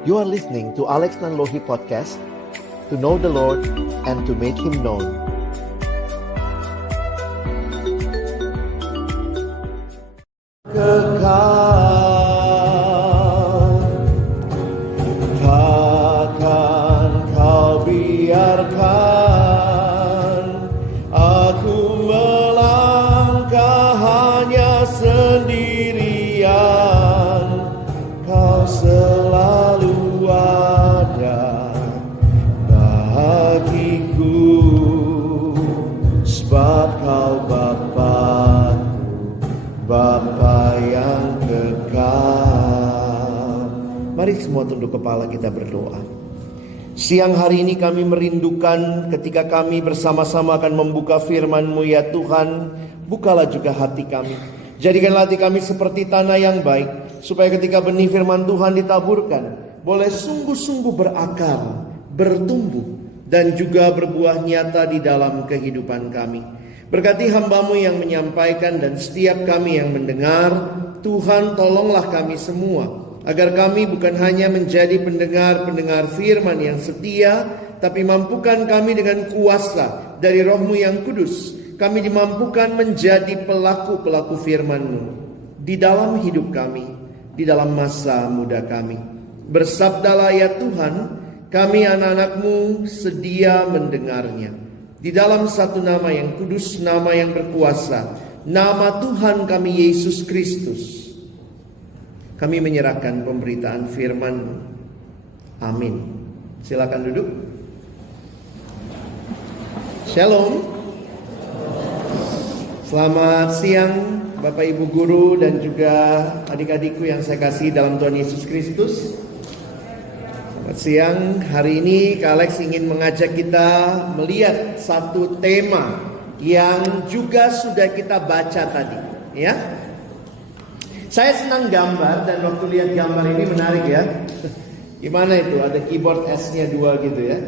You are listening to Alex Nanlohi Podcast, to know the Lord and to make Him known. Kekal, takkan kau biarkan aku melangkah hanya sendirian. Kau selalu ada bagiku, sebab kau Bapa-Ku, Bapa yang kekal. Mari semua tunduk kepala, kita berdoa. Siang hari ini kami merindukan ketika kami bersama-sama akan membuka firman-Mu ya Tuhan. Bukalah juga hati kami. Jadikanlah hati kami seperti tanah yang baik, supaya ketika benih firman Tuhan ditaburkan, boleh sungguh-sungguh berakar, bertumbuh, dan juga berbuah nyata di dalam kehidupan kami. Berkati hamba-Mu yang menyampaikan dan setiap kami yang mendengar. Tuhan, tolonglah kami semua, agar kami bukan hanya menjadi pendengar-pendengar firman yang setia, tapi mampukan kami dengan kuasa dari Roh-Mu yang kudus. Kami dimampukan menjadi pelaku-pelaku firman-Mu di dalam hidup kami, di dalam masa muda kami. Bersabdalah ya Tuhan, kami anak-anak-Mu sedia mendengarnya. Di dalam satu nama yang kudus, nama yang berkuasa, nama Tuhan kami Yesus Kristus, kami menyerahkan pemberitaan firman-Mu. Amin. Silakan duduk. Shalom. Selamat siang Bapak Ibu Guru dan juga adik-adikku yang saya kasih dalam Tuhan Yesus Kristus. Selamat siang. Hari ini Kak Alex ingin mengajak kita melihat satu tema yang juga sudah kita baca tadi, ya. Saya senang gambar dan waktu lihat gambar ini menarik ya. Gimana itu? Ada keyboard S-nya 2 gitu ya.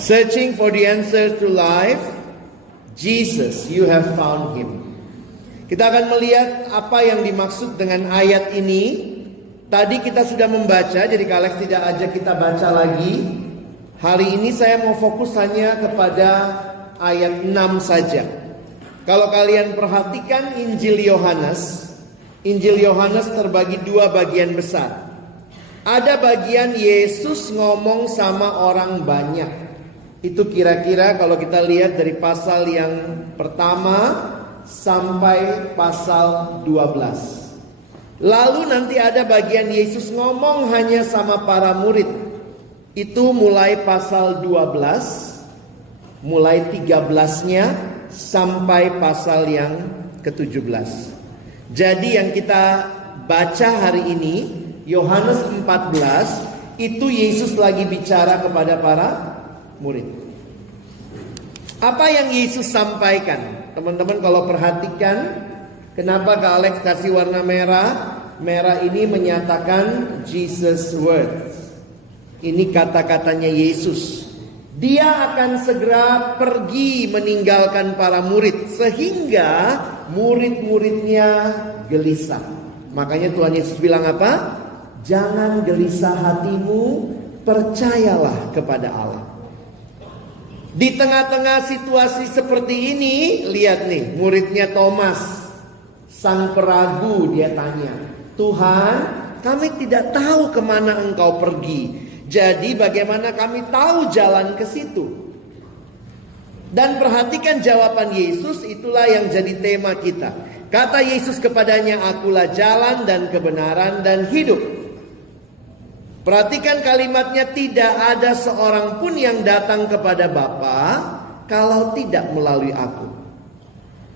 Searching for the answer to life, Jesus, you have found Him. Kita akan melihat apa yang dimaksud dengan ayat ini. Tadi kita sudah membaca, jadi Kak Alex tidak ajak kita baca lagi. Hari ini saya mau fokus hanya kepada ayat 6 saja. Kalau kalian perhatikan Injil Yohanes terbagi 2 bagian besar. Ada bagian Yesus ngomong sama orang banyak. Itu kira-kira kalau kita lihat dari pasal yang pertama sampai pasal 12. Lalu nanti ada bagian Yesus ngomong hanya sama para murid. Itu mulai pasal 12, mulai 13-nya sampai pasal yang ke-17. Jadi yang kita baca hari ini, Yohanes 14, itu Yesus lagi bicara kepada para murid. Apa yang Yesus sampaikan? Teman-teman kalau perhatikan, kenapa Kak Alex kasih warna merah? Merah ini menyatakan Jesus words. Ini kata-katanya Yesus. Dia akan segera pergi meninggalkan para murid, sehingga murid-muridnya gelisah. Makanya Tuhan Yesus bilang apa? Jangan gelisah hatimu, percayalah kepada Allah. Di tengah-tengah situasi seperti ini, lihat nih, muridnya Thomas, sang peragu, dia tanya, Tuhan, kami tidak tahu kemana Engkau pergi. Jadi bagaimana kami tahu jalan ke situ? Dan perhatikan jawaban Yesus, itulah yang jadi tema kita. Kata Yesus kepadanya, akulah jalan dan kebenaran dan hidup. Perhatikan kalimatnya, tidak ada seorang pun yang datang kepada Bapa kalau tidak melalui aku.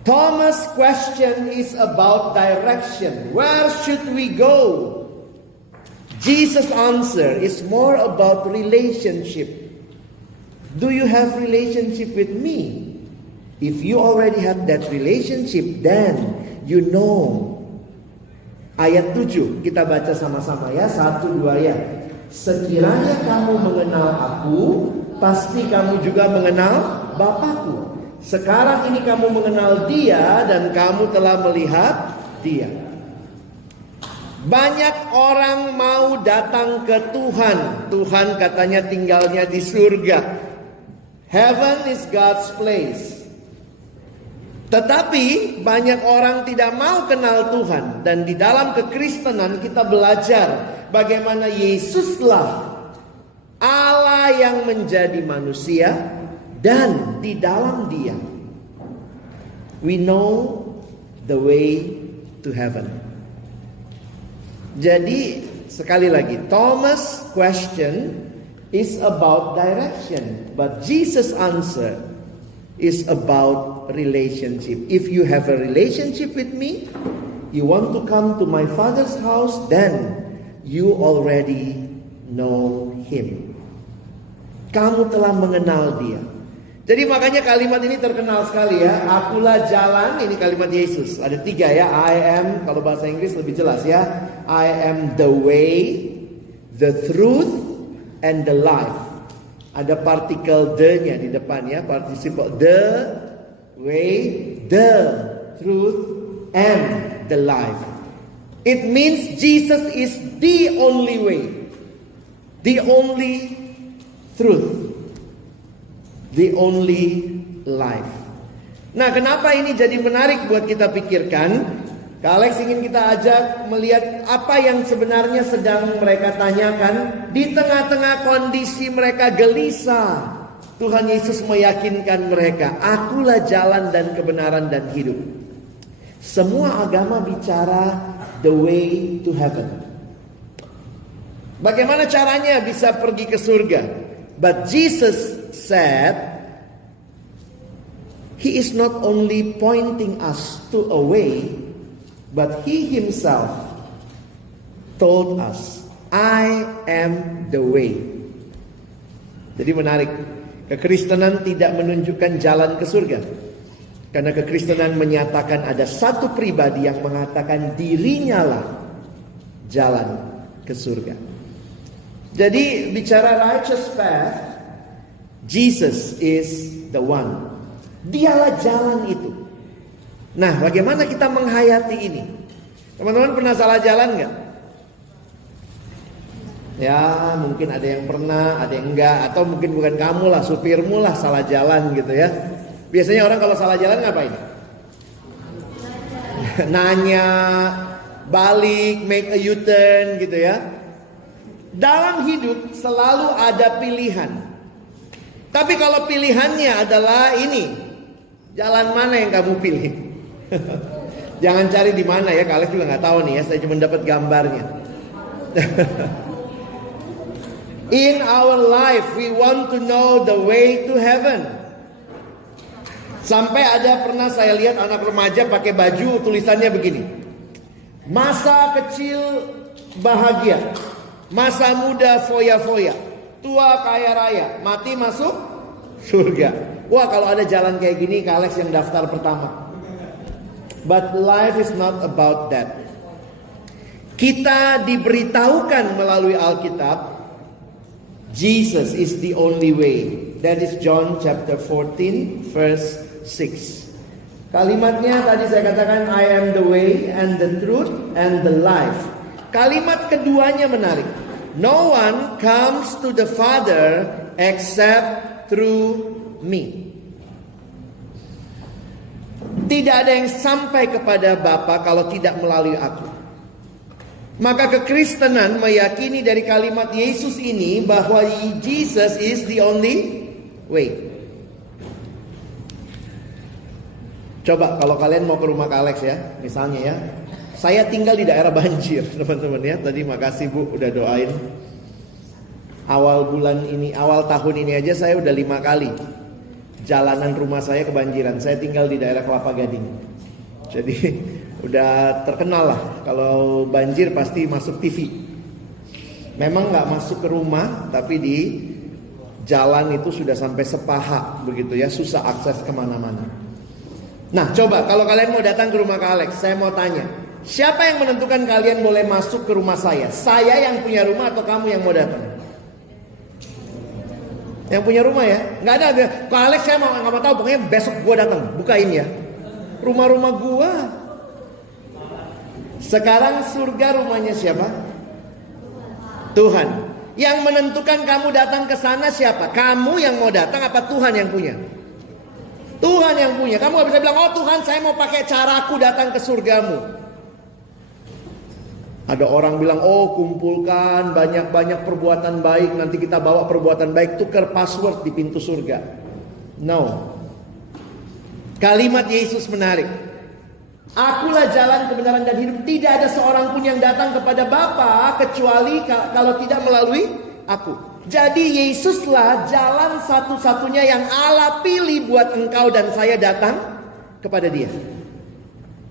Thomas' question is about direction. Where should we go? Jesus' answer is more about relationship. Do you have relationship with me? If you already have that relationship, then you know. Ayat 7 kita baca sama-sama ya, 1-2 ya. Sekiranya kamu mengenal aku, pasti kamu juga mengenal Bapakku. Sekarang ini kamu mengenal Dia dan kamu telah melihat Dia. Banyak orang mau datang ke Tuhan. Tuhan katanya tinggalnya di surga. Heaven is God's place. Tetapi banyak orang tidak mau kenal Tuhan. Dan di dalam kekristenan kita belajar bagaimana Yesuslah Allah yang menjadi manusia. Dan di dalam Dia we know the way to heaven. Jadi sekali lagi, Thomas' question is about direction, but Jesus' answer is about relationship. If you have a relationship with me, you want to come to my Father's house, then you already know Him. Kamu telah mengenal Dia. Jadi makanya kalimat ini terkenal sekali ya. Akulah jalan, ini kalimat Yesus. Ada 3 ya. I am, kalau bahasa Inggris lebih jelas ya. I am the way, the truth, and the life. Ada partikel the-nya di depan ya. Participle the way, the truth, and the life. It means Jesus is the only way. The only truth. The only life. Nah, kenapa ini jadi menarik buat kita pikirkan? Kak Alex ingin kita ajak melihat apa yang sebenarnya sedang mereka tanyakan. Di tengah-tengah kondisi mereka gelisah, Tuhan Yesus meyakinkan mereka, akulah jalan dan kebenaran dan hidup. Semua agama bicara the way to heaven. Bagaimana caranya bisa pergi ke surga? But Jesus said, He is not only pointing us to a way, but He Himself told us, I am the way. Jadi menarik, kekristenan tidak menunjukkan jalan ke surga. Karena kekristenan menyatakan ada satu pribadi yang mengatakan dirinya lah jalan ke surga. Jadi bicara righteous path, Jesus is the one. Dialah jalan itu. Nah, bagaimana kita menghayati ini? Teman-teman pernah salah jalan nggak? Ya, mungkin ada yang pernah, ada yang enggak. Atau mungkin bukan kamu lah, supirmu lah salah jalan gitu ya. Biasanya orang kalau salah jalan ngapain? Nanya, balik, make a U-turn gitu ya. Dalam hidup selalu ada pilihan. Tapi kalau pilihannya adalah ini, jalan mana yang kamu pilih? Jangan cari di mana ya, kalian juga nggak tahu nih ya. Saya cuma dapat gambarnya. In our life, we want to know the way to heaven. Sampai ada pernah saya lihat anak remaja pakai baju tulisannya begini: masa kecil bahagia, masa muda foya-foya, tua kaya raya, mati masuk surga. Wah, kalau ada jalan kayak gini, Kak Alex yang daftar pertama. But life is not about that. Kita diberitahukan melalui Alkitab, Jesus is the only way. That is John chapter 14 verse 6. Kalimatnya tadi saya katakan, I am the way and the truth and the life. Kalimat keduanya menarik. No one comes to the Father except through me. Tidak ada yang sampai kepada Bapa kalau tidak melalui aku. Maka kekristenan meyakini dari kalimat Yesus ini bahwa Jesus is the only way. Coba kalau kalian mau ke rumah Kak Alex ya, misalnya ya. Saya tinggal di daerah banjir, teman-teman ya. Tadi makasih Bu udah doain. Awal bulan ini, awal tahun ini aja saya udah 5 kali jalanan rumah saya kebanjiran. Saya tinggal di daerah Kelapa Gading. Jadi udah terkenal lah, kalau banjir pasti masuk TV. Memang nggak masuk ke rumah, tapi di jalan itu sudah sampai sepaha begitu ya, susah akses kemana-mana. Nah, coba kalau kalian mau datang ke rumah Kak Alex, saya mau tanya, siapa yang menentukan kalian boleh masuk ke rumah saya? Saya yang punya rumah atau kamu yang mau datang? Yang punya rumah ya? Nggak ada. Kak Alex saya nggak mau tahu, pokoknya besok gua datang, bukain ya. Rumah-rumah gua. Sekarang surga rumahnya siapa? Tuhan. Yang menentukan kamu datang ke sana siapa? Kamu yang mau datang apa Tuhan yang punya? Tuhan yang punya. Kamu gak bisa bilang, oh Tuhan saya mau pakai caraku datang ke surgamu. Ada orang bilang, oh kumpulkan banyak-banyak perbuatan baik, nanti kita bawa perbuatan baik, tukar password di pintu surga. No. Kalimat Yesus menarik. Akulah jalan, kebenaran dan hidup. Tidak ada seorang pun yang datang kepada Bapa kecuali kalau tidak melalui aku. Jadi Yesuslah jalan satu-satunya yang Allah pilih buat engkau dan saya datang kepada Dia.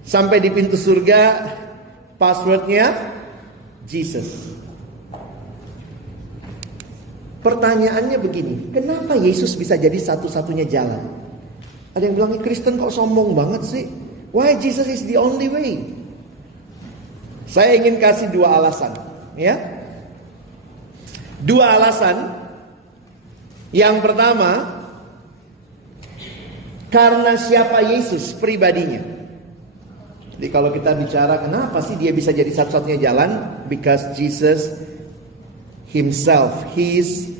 Sampai di pintu surga, passwordnya Jesus. Pertanyaannya begini, kenapa Yesus bisa jadi satu-satunya jalan? Ada yang bilang, Kristen kok sombong banget sih? Why Jesus is the only way? Saya ingin kasih dua alasan, ya. Dua alasan. Yang pertama, karena siapa Yesus pribadinya. Jadi kalau kita bicara kenapa sih dia bisa jadi satu-satunya jalan? Because Jesus himself, his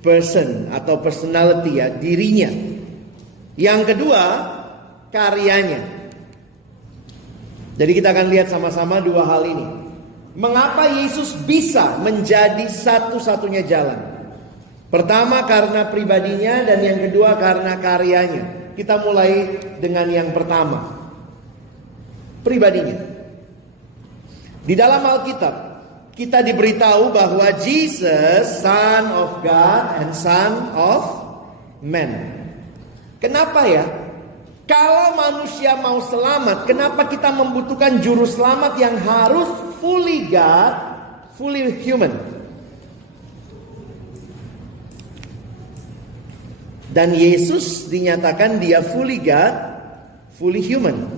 person atau personality, ya, dirinya. Yang kedua, karyanya. Jadi kita akan lihat sama-sama dua hal ini. Mengapa Yesus bisa menjadi satu-satunya jalan? Pertama karena pribadinya, dan yang kedua karena karyanya. Kita mulai dengan yang pertama. Pribadinya. Di dalam Alkitab kita diberitahu bahwa Jesus, Son of God and Son of Man. Kenapa ya? Kalau manusia mau selamat, kenapa kita membutuhkan juru selamat yang harus fully God, fully human? Dan Yesus dinyatakan dia fully God, fully human.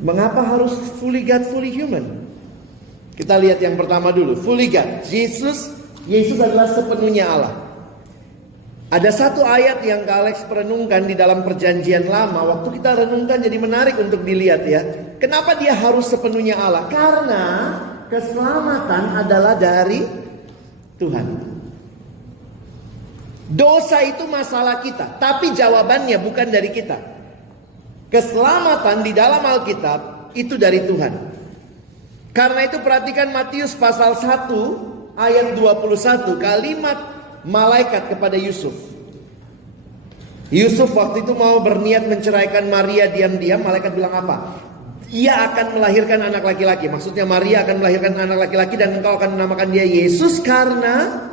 Mengapa harus fully God, fully human? Kita lihat yang pertama dulu, fully God. Yesus adalah sepenuhnya Allah. Ada satu ayat yang Kak Alex perenungkan di dalam perjanjian lama. Waktu kita renungkan jadi menarik untuk dilihat ya. Kenapa dia harus sepenuhnya Allah? Karena keselamatan adalah dari Tuhan. Dosa itu masalah kita, tapi jawabannya bukan dari kita. Keselamatan di dalam Alkitab itu dari Tuhan. Karena itu perhatikan Matius pasal 1 ayat 21, kalimat malaikat kepada Yusuf. Yusuf waktu itu mau berniat menceraikan Maria diam-diam. Malaikat bilang apa? Ia akan melahirkan anak laki-laki. Maksudnya Maria akan melahirkan anak laki-laki dan engkau akan menamakan dia Yesus, karena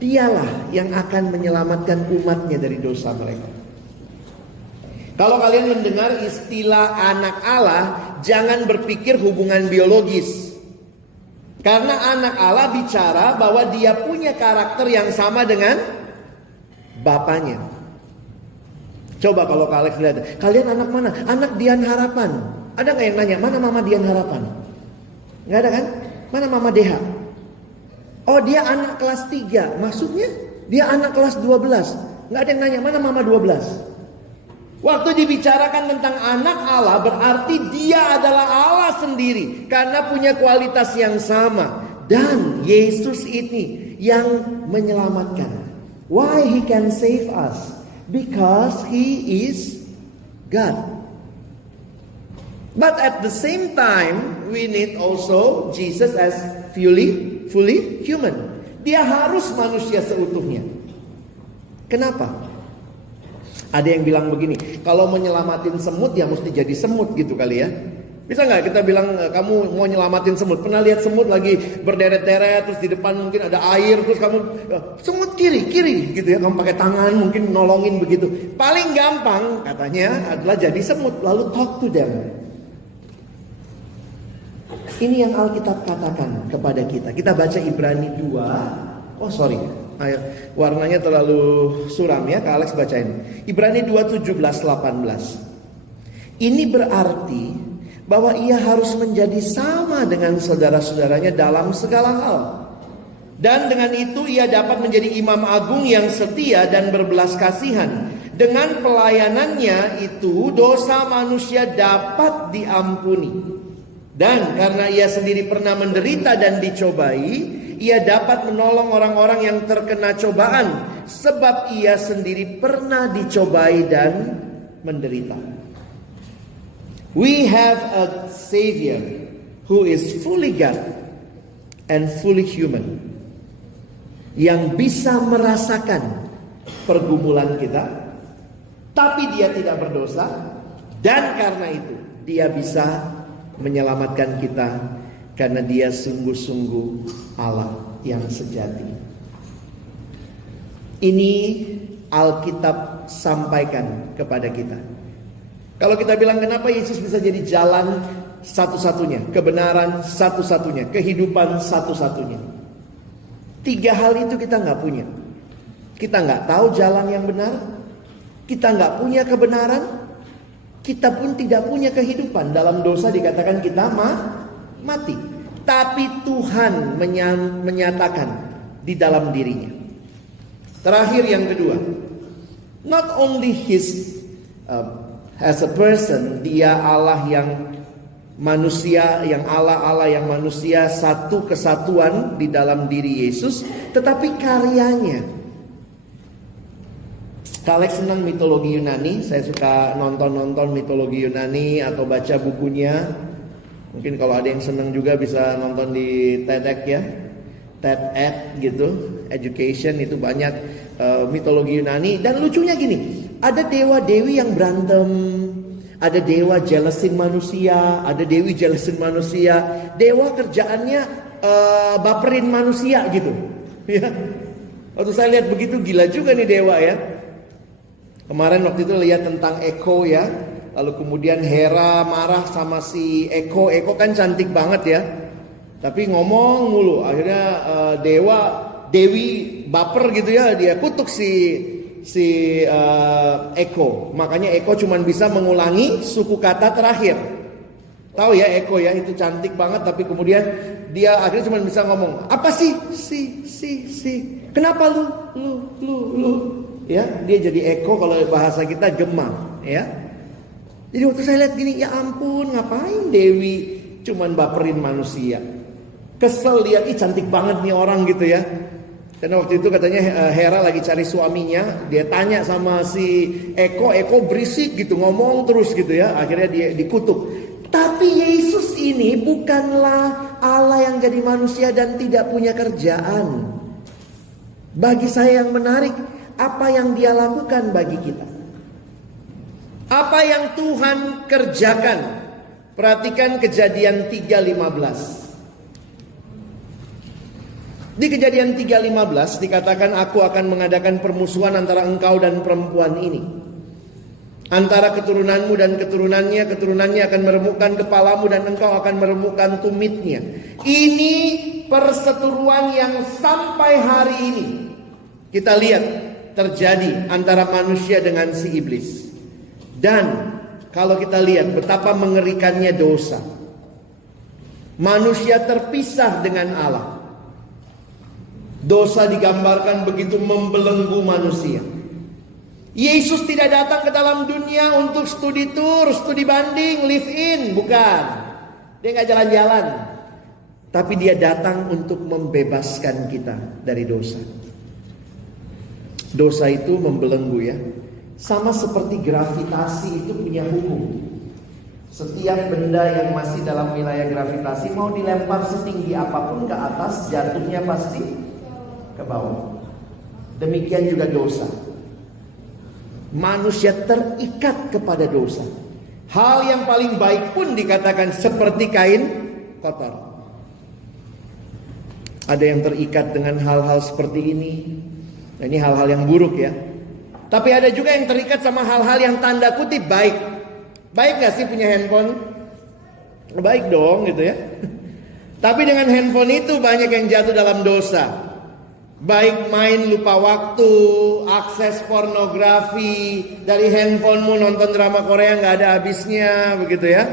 dialah yang akan menyelamatkan umatnya dari dosa mereka. Kalau kalian mendengar istilah anak Allah, jangan berpikir hubungan biologis. Karena anak Allah bicara bahwa dia punya karakter yang sama dengan bapaknya. Coba kalau Kak Alex lihat, kalian anak mana? Anak Dian Harapan. Ada gak yang nanya, mana mama Dian Harapan? Gak ada kan? Mana mama Deha? Oh dia anak kelas 3. Maksudnya dia anak kelas 12. Gak ada yang nanya, mana mama 12? Waktu dibicarakan tentang anak Allah, berarti dia adalah Allah sendiri. Karena punya kualitas yang sama. Dan Yesus ini yang menyelamatkan. Why he can save us? Because he is God. But at the same time, we need also Jesus as fully human. Dia harus manusia seutuhnya. Kenapa? Ada yang bilang begini, kalau menyelamatin semut ya mesti jadi semut gitu kali ya. Bisa nggak kita bilang kamu mau nyelamatin semut? Pernah lihat semut lagi berderet-deret, terus di depan mungkin ada air, terus kamu semut kiri gitu ya, kamu pakai tangan mungkin nolongin begitu. Paling gampang katanya adalah jadi semut lalu talk to them. Ini yang Alkitab katakan kepada kita. Kita baca Ibrani 2. Oh sorry, warnanya terlalu suram ya, Kak Alex bacain. Ibrani 2:17-18. Ini berarti bahwa ia harus menjadi sama dengan saudara-saudaranya dalam segala hal. Dan dengan itu ia dapat menjadi imam agung yang setia dan berbelas kasihan. dengan pelayanannya itu dosa manusia dapat diampuni. Dan karena ia sendiri pernah menderita dan dicobai, ia dapat menolong orang-orang yang terkena cobaan, sebab ia sendiri pernah dicobai dan menderita. We have a Savior who is fully God and fully human, yang bisa merasakan pergumulan kita, tapi dia tidak berdosa, dan karena itu dia bisa menyelamatkan kita, karena dia sungguh-sungguh Allah yang sejati. Ini Alkitab sampaikan kepada kita. Kalau kita bilang kenapa Yesus bisa jadi jalan satu-satunya, kebenaran satu-satunya, kehidupan satu-satunya. 3 hal itu kita nggak punya. Kita nggak tahu jalan yang benar, kita nggak punya kebenaran, kita pun tidak punya kehidupan. Dalam dosa dikatakan kita mati. Tapi Tuhan menyatakan di dalam dirinya. Terakhir yang kedua, not only his as a person, dia Allah yang manusia, yang Allah yang manusia, satu kesatuan di dalam diri Yesus, tetapi karyanya. Kalex senang mitologi Yunani. Saya suka nonton mitologi Yunani atau baca bukunya. Mungkin kalau ada yang senang juga bisa nonton di TEDx ya, TED gitu, education itu banyak mitologi Yunani. Dan lucunya gini, ada dewa-dewi yang berantem, ada dewa jealousin manusia, ada dewi jealousin manusia. Dewa kerjaannya baperin manusia gitu. Ya. Waktu saya lihat begitu, gila juga nih dewa ya. Kemarin waktu itu lihat tentang Echo ya. Lalu kemudian Hera marah sama si Echo. Echo kan cantik banget ya, tapi ngomong mulu. Akhirnya dewi baper gitu ya. Dia kutuk si Echo. Makanya Echo cuma bisa mengulangi suku kata terakhir. Tahu ya Echo ya, itu cantik banget. Tapi kemudian dia akhirnya cuma bisa ngomong, apa sih? Si. Kenapa lu? Ya, dia jadi Echo, kalau bahasa kita gemam, ya. Jadi waktu saya lihat gini, ya ampun, ngapain Dewi cuman baperin manusia? Kesel dia, cantik banget nih orang gitu ya. Karena waktu itu katanya Hera lagi cari suaminya, dia tanya sama si Echo berisik gitu, ngomong terus gitu ya. Akhirnya dia dikutuk. Tapi Yesus ini bukanlah Allah yang jadi manusia dan tidak punya kerjaan. Bagi saya yang menarik, apa yang dia lakukan bagi kita? Apa yang Tuhan kerjakan? Perhatikan Kejadian 3:15. Di Kejadian 3:15 dikatakan, aku akan mengadakan permusuhan antara engkau dan perempuan ini, antara keturunanmu dan keturunannya akan meremukkan kepalamu dan engkau akan meremukkan tumitnya. Ini perseteruan yang sampai hari ini kita lihat terjadi antara manusia dengan si iblis. Dan kalau kita lihat betapa mengerikannya dosa, manusia terpisah dengan Allah. Dosa digambarkan begitu membelenggu manusia. Yesus tidak datang ke dalam dunia untuk studi tour, studi banding, live in, bukan. Dia nggak jalan-jalan, tapi dia datang untuk membebaskan kita dari dosa. Dosa itu membelenggu ya. Sama seperti gravitasi itu punya hukum. Setiap benda yang masih dalam wilayah gravitasi, mau dilempar setinggi apapun ke atas, jatuhnya pasti ke bawah. Demikian juga dosa. Manusia terikat kepada dosa. Hal yang paling baik pun dikatakan seperti kain kotor. Ada yang terikat dengan hal-hal seperti ini. Nah, ini hal-hal yang buruk ya. Tapi ada juga yang terikat sama hal-hal yang tanda kutip baik. Baik gak sih punya handphone? Baik dong gitu ya. Tapi dengan handphone itu banyak yang jatuh dalam dosa. Baik main lupa waktu, akses pornografi, dari handphonemu nonton drama Korea gak ada habisnya, begitu ya.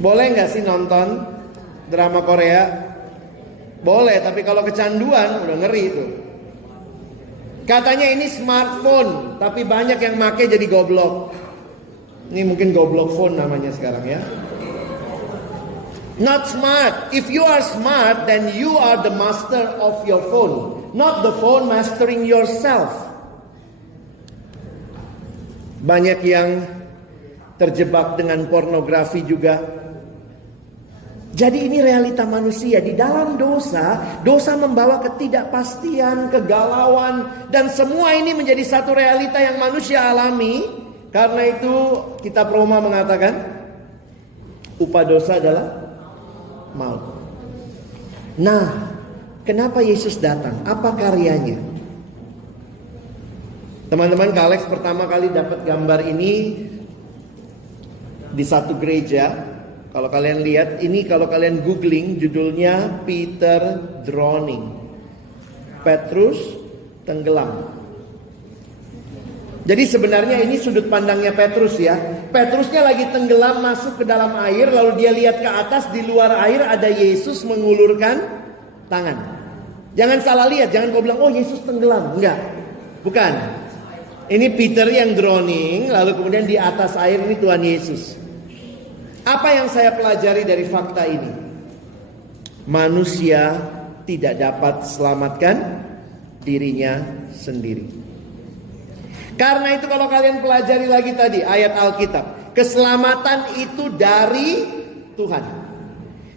Boleh gak sih nonton drama Korea? Boleh, tapi kalau kecanduan udah ngeri itu. Katanya ini smartphone, tapi banyak yang make jadi goblok. Ini mungkin goblok phone namanya sekarang ya. Not smart. If you are smart, then you are the master of your phone, not the phone mastering yourself. Banyak yang terjebak dengan pornografi juga. Jadi ini realita manusia. Di dalam dosa, dosa membawa ketidakpastian, kegalauan, dan semua ini menjadi satu realita yang manusia alami. Karena itu kitab Roma mengatakan, upah dosa adalah maut. Nah, kenapa Yesus datang? Apa karyanya? Teman-teman, Kak Alex pertama kali dapat gambar ini di satu gereja. Kalau kalian lihat, ini kalau kalian googling judulnya Peter Drowning. Petrus tenggelam. Jadi sebenarnya ini sudut pandangnya Petrus ya. Petrusnya lagi tenggelam masuk ke dalam air, lalu dia lihat ke atas, di luar air ada Yesus mengulurkan tangan. Jangan salah lihat, jangan kau bilang, oh Yesus tenggelam. Enggak, bukan. Ini Peter yang drowning, lalu kemudian di atas air ini Tuhan Yesus. Apa yang saya pelajari dari fakta ini? Manusia tidak dapat selamatkan dirinya sendiri. Karena itu kalau kalian pelajari lagi tadi ayat Alkitab, keselamatan itu dari Tuhan.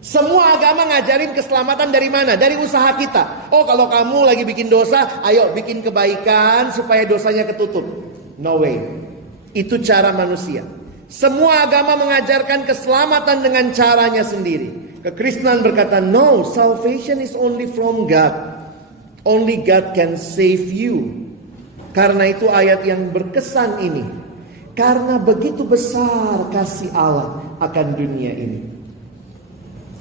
Semua agama ngajarin keselamatan dari mana? Dari usaha kita. Oh, kalau kamu lagi bikin dosa, ayo bikin kebaikan supaya dosanya ketutup. No way. Itu cara manusia. Semua agama mengajarkan keselamatan dengan caranya sendiri. Kekristenan berkata, no, salvation is only from God. Only God can save you. Karena itu ayat yang berkesan ini. Karena begitu besar kasih Allah akan dunia ini.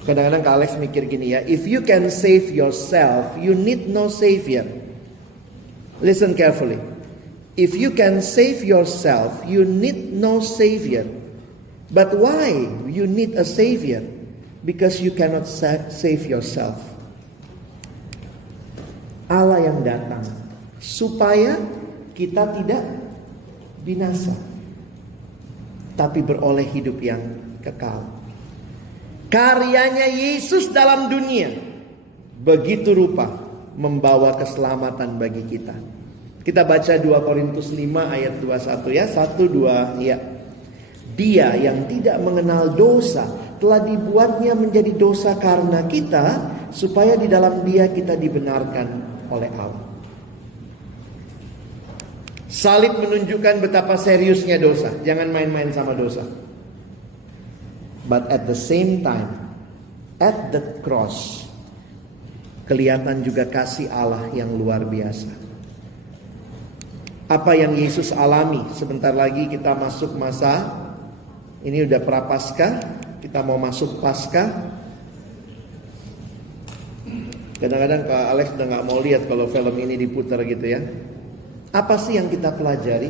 Kadang-kadang Kak Alex mikir gini ya, if you can save yourself, you need no savior. Listen carefully. If you can save yourself, you need no savior. But why you need a savior? Because you cannot save yourself. Allah yang datang supaya kita tidak binasa, tapi beroleh hidup yang kekal. Karyanya Yesus dalam dunia begitu rupa membawa keselamatan bagi kita. Kita baca 2 Korintus 5 ayat 21 ya. 1, 2 ya. Dia yang tidak mengenal dosa telah dibuatnya menjadi dosa karena kita, supaya di dalam dia kita dibenarkan oleh Allah. Salib menunjukkan betapa seriusnya dosa. Jangan main-main sama dosa. But at the same time, at the cross, kelihatan juga kasih Allah yang luar biasa. Apa yang Yesus alami. Sebentar lagi kita masuk masa, ini udah prapaskah, kita mau masuk Paskah. Kadang-kadang Kak Alex udah gak mau lihat kalau film ini diputar gitu ya. Apa sih yang kita pelajari?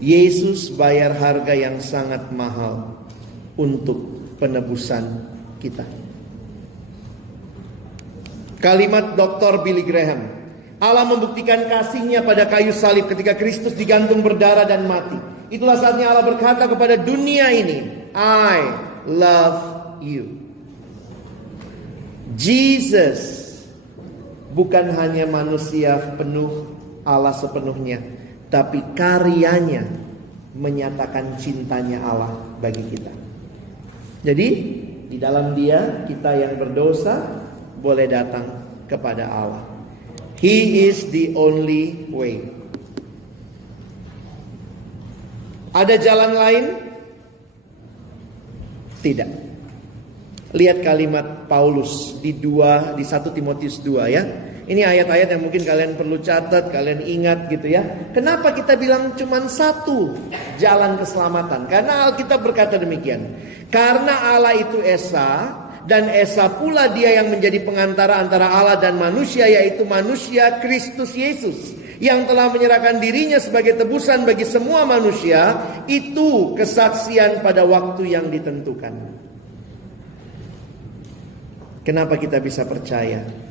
Yesus bayar harga yang sangat mahal untuk penebusan kita. Kalimat Dr. Billy Graham, Allah membuktikan kasih-Nya pada kayu salib ketika Kristus digantung berdarah dan mati. Itulah saatnya Allah berkata kepada dunia ini, I love you. Jesus bukan hanya manusia penuh, Allah sepenuhnya, tapi karyanya menyatakan cintanya Allah bagi kita. Jadi di dalam Dia kita yang berdosa boleh datang kepada Allah. He is the only way. Ada jalan lain? Tidak. Lihat kalimat Paulus di 1 Timotius 2 ya. Ini ayat-ayat yang mungkin kalian perlu catat, kalian ingat gitu ya. Kenapa kita bilang cuma satu jalan keselamatan? Karena Alkitab berkata demikian. Karena Allah itu Esa, dan Esa pula dia yang menjadi pengantara antara Allah dan manusia, yaitu manusia Kristus Yesus, yang telah menyerahkan dirinya sebagai tebusan bagi semua manusia. Itu kesaksian pada waktu yang ditentukan. Kenapa kita bisa percaya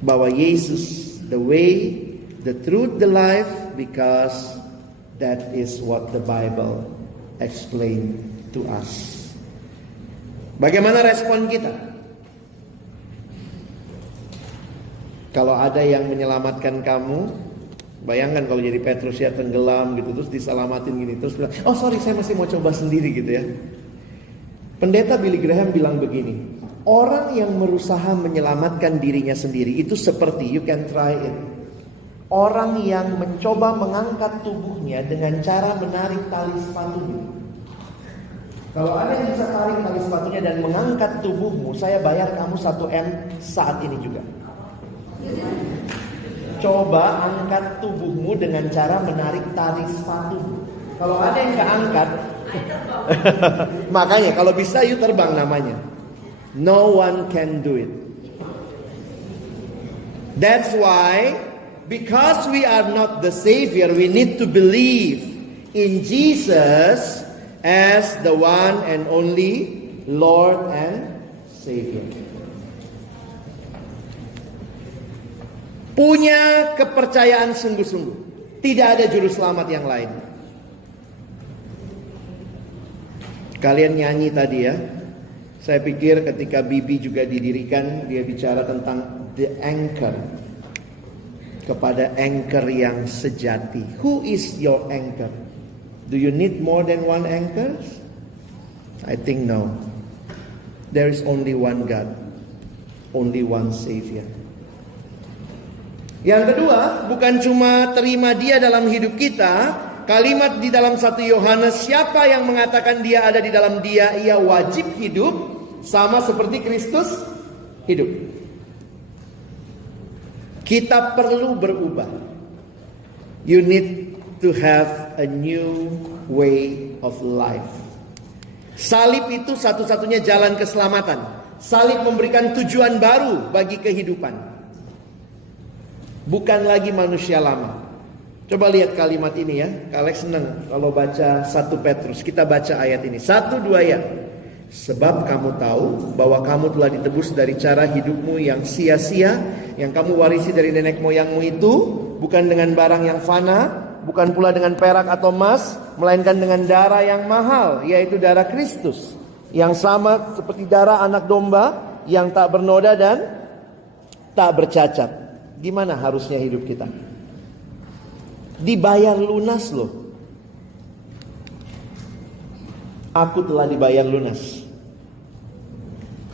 bahwa Yesus the way, the truth, the life, because that is what the Bible explain to us. Bagaimana respon kita? Kalau ada yang menyelamatkan kamu, bayangkan kalau jadi Petrus ya, tenggelam gitu, terus diselamatin gini, terus bilang, oh sorry saya masih mau coba sendiri gitu ya. Pendeta Billy Graham bilang begini, orang yang berusaha menyelamatkan dirinya sendiri itu seperti, you can try it, orang yang mencoba mengangkat tubuhnya dengan cara menarik tali sepatunya. Kalau ada yang bisa tarik tali sepatunya dan mengangkat tubuhmu, saya bayar kamu 1 M saat ini juga. Coba angkat tubuhmu dengan cara menarik tali sepatu. Kalau ada yang gak angkat, makanya kalau bisa you terbang namanya. No one can do it. That's why, because we are not the Savior, we need to believe in Jesus as the one and only Lord and Savior. Punya kepercayaan sungguh-sungguh. Tidak ada juru selamat yang lain. Kalian nyanyi tadi ya. Saya pikir ketika Bibi juga didirikan, dia bicara tentang the anchor. Kepada anchor yang sejati. Who is your anchor? Do you need more than one anchor? I think no. There is only one God. Only one Savior. Yang kedua, bukan cuma terima dia dalam hidup kita. Kalimat di dalam 1 Yohanes, siapa yang mengatakan dia ada di dalam dia, ia wajib hidup sama seperti Kristus hidup. Kita perlu berubah. You need to have a new way of life. Salib itu satu-satunya jalan keselamatan. Salib memberikan tujuan baru bagi kehidupan. Bukan lagi manusia lama. Coba lihat kalimat ini ya. Alex senang kalau baca 1 Petrus. Kita baca ayat ini. 1, 2 ya. Sebab kamu tahu bahwa kamu telah ditebus dari cara hidupmu yang sia-sia, yang kamu warisi dari nenek moyangmu itu, bukan dengan barang yang fana, bukan pula dengan perak atau emas, melainkan dengan darah yang mahal, yaitu darah Kristus, yang sama seperti darah anak domba, yang tak bernoda dan tak bercacat. Gimana harusnya hidup kita? Dibayar lunas loh. Aku telah dibayar lunas.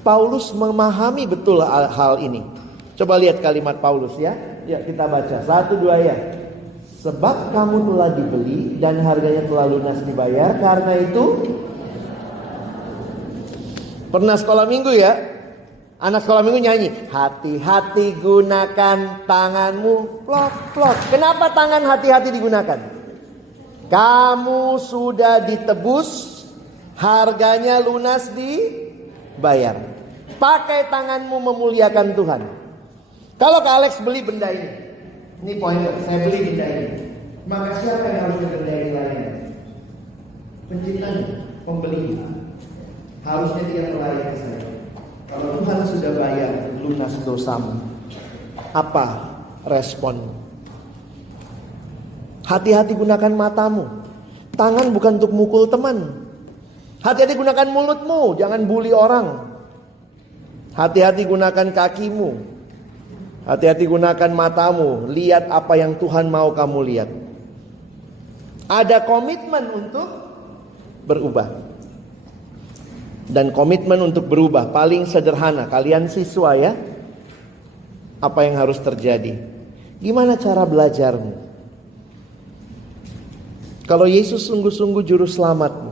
Paulus memahami betul hal ini. Coba lihat kalimat Paulus ya. Ya kita baca 1, 2 ya. Sebab kamu telah dibeli dan harganya telah lunas dibayar. Karena itu, pernah sekolah minggu ya? Anak sekolah minggu nyanyi, hati-hati gunakan tanganmu, plot, plot. Kenapa tangan hati-hati digunakan? Kamu sudah ditebus, harganya lunas dibayar. Pakai tanganmu memuliakan Tuhan. Kalau Kak Alex beli benda ini pointer, saya beli benda ini. Maka siapa yang harus benda ini lainnya? Penciptanya, pembeli. Harusnya dia melayani saya. Kalau Tuhan sudah bayar lunas dosamu, apa respon? Hati-hati gunakan matamu. Tangan bukan untuk mukul teman. Hati-hati gunakan mulutmu, jangan bully orang. Hati-hati gunakan kakimu. Hati-hati gunakan matamu. Lihat apa yang Tuhan mau kamu lihat. Ada komitmen untuk berubah. Dan komitmen untuk berubah paling sederhana. Kalian siswa ya. Apa yang harus terjadi? Gimana cara belajarmu? Kalau Yesus sungguh-sungguh juru selamatmu,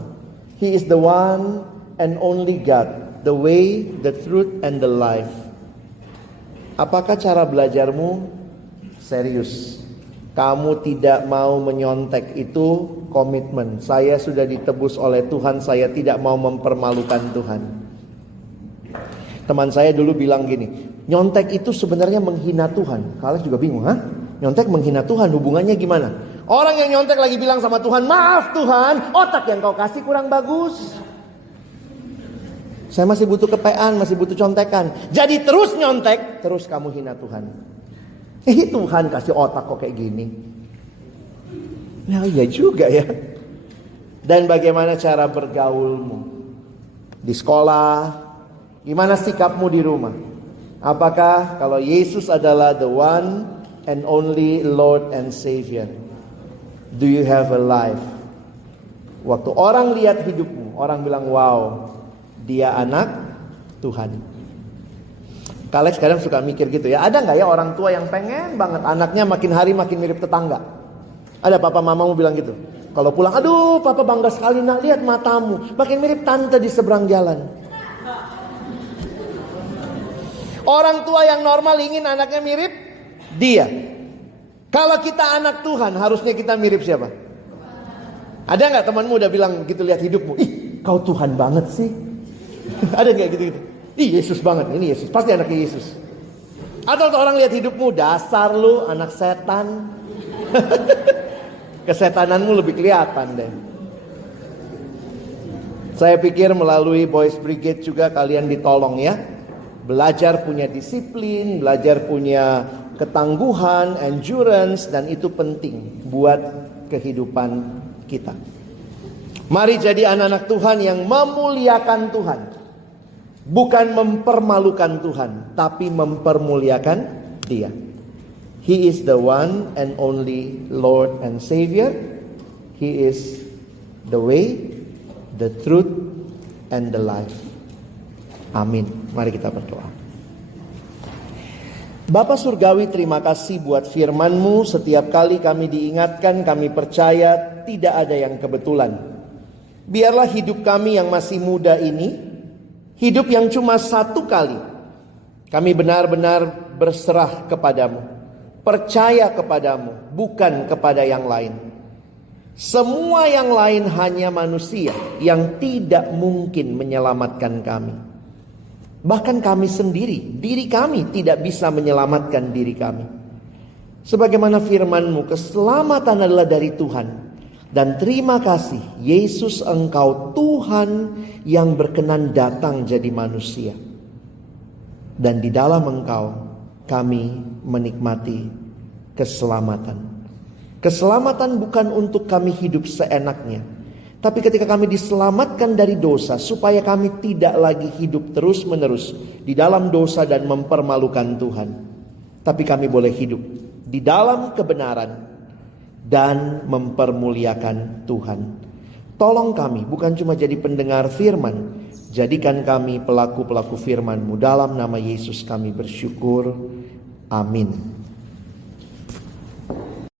He is the one and only God, the way, the truth, and the life. Apakah cara belajarmu serius? Kamu tidak mau menyontek, itu komitmen. Saya sudah ditebus oleh Tuhan, saya tidak mau mempermalukan Tuhan. Teman saya dulu bilang gini, nyontek itu sebenarnya menghina Tuhan. Kalian juga bingung, hah? Nyontek menghina Tuhan, hubungannya gimana? Orang yang nyontek lagi bilang sama Tuhan, maaf Tuhan, otak yang kau kasih kurang bagus. Saya masih butuh kepean, masih butuh contekan. Jadi terus nyontek, terus kamu hina Tuhan. Tuhan kasih otak kok kayak gini. Ya iya juga ya. Dan bagaimana cara bergaulmu di sekolah? Gimana sikapmu di rumah? Apakah kalau Yesus adalah the one and only Lord and Savior, do you have a life? Waktu orang lihat hidupmu, orang bilang, wow, dia anak Tuhan. Kalian kadang suka mikir gitu ya, ada nggak ya orang tua yang pengen banget anaknya makin hari makin mirip tetangga? Ada papa mamamu bilang gitu? Kalau pulang, aduh papa bangga sekali nak, lihat matamu makin mirip tante di seberang jalan. Orang tua yang normal ingin anaknya mirip dia. Kalau kita anak Tuhan, harusnya kita mirip siapa? Ada nggak temanmu udah bilang gitu lihat hidupmu? Ih, kau Tuhan banget sih. Ada nggak gitu-gitu? Ih, Yesus banget. Ini Yesus, pasti anaknya Yesus. Atau orang lihat hidupmu, dasar lu anak setan. Kesetananmu lebih kelihatan deh. Saya pikir melalui Boys Brigade juga kalian ditolong ya. Belajar punya disiplin, belajar punya ketangguhan, endurance, dan itu penting buat kehidupan kita. Mari jadi anak-anak Tuhan yang memuliakan Tuhan. Bukan mempermalukan Tuhan, tapi mempermuliakan Dia. He is the one and only Lord and Savior. He is the way, the truth, and the life. Amin. Mari kita berdoa. Bapa Surgawi, terima kasih buat firman-Mu. Setiap kali kami diingatkan, kami percaya tidak ada yang kebetulan. Biarlah hidup kami yang masih muda ini, hidup yang cuma satu kali. Kami benar-benar berserah kepadamu, percaya kepadamu, bukan kepada yang lain. Semua yang lain hanya manusia yang tidak mungkin menyelamatkan kami. Bahkan kami sendiri, diri kami tidak bisa menyelamatkan diri kami. Sebagaimana firman-Mu, keselamatan adalah dari Tuhan. Dan terima kasih, Yesus Engkau Tuhan yang berkenan datang jadi manusia. Dan di dalam Engkau kami menikmati keselamatan. Keselamatan bukan untuk kami hidup seenaknya, tapi ketika kami diselamatkan dari dosa, supaya kami tidak lagi hidup terus-menerus di dalam dosa dan mempermalukan Tuhan. Tapi kami boleh hidup di dalam kebenaran dan mempermuliakan Tuhan. Tolong kami bukan cuma jadi pendengar firman, jadikan kami pelaku-pelaku firman-Mu. Dalam nama Yesus kami bersyukur. Amin.